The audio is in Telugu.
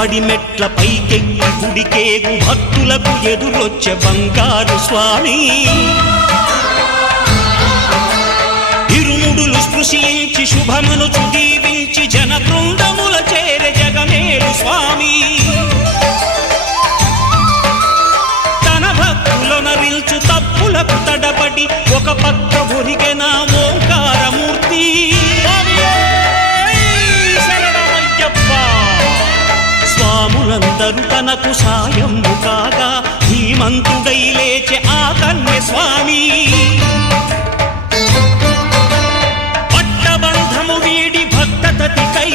పడిమెట్ల పైకెక్కి గుడికేగు భక్తులకు ఎదురొచ్చే బంగారు స్వామి ఇరుముడులు స్పృశించి శుభమనుచు దీవించి జన బృందముల చేరే జగమేలు స్వామి తన భక్తులనరిల్చు తప్పులకు తడబడి ఒక పక్క ఒరిగెన ఓంకారమూర్తి స్వాములందరూ తనకు సాయము కాగా ధీమంతుడై లేచే ఆ కన్య స్వామి పట్టబంధము వీడి భక్తతతికై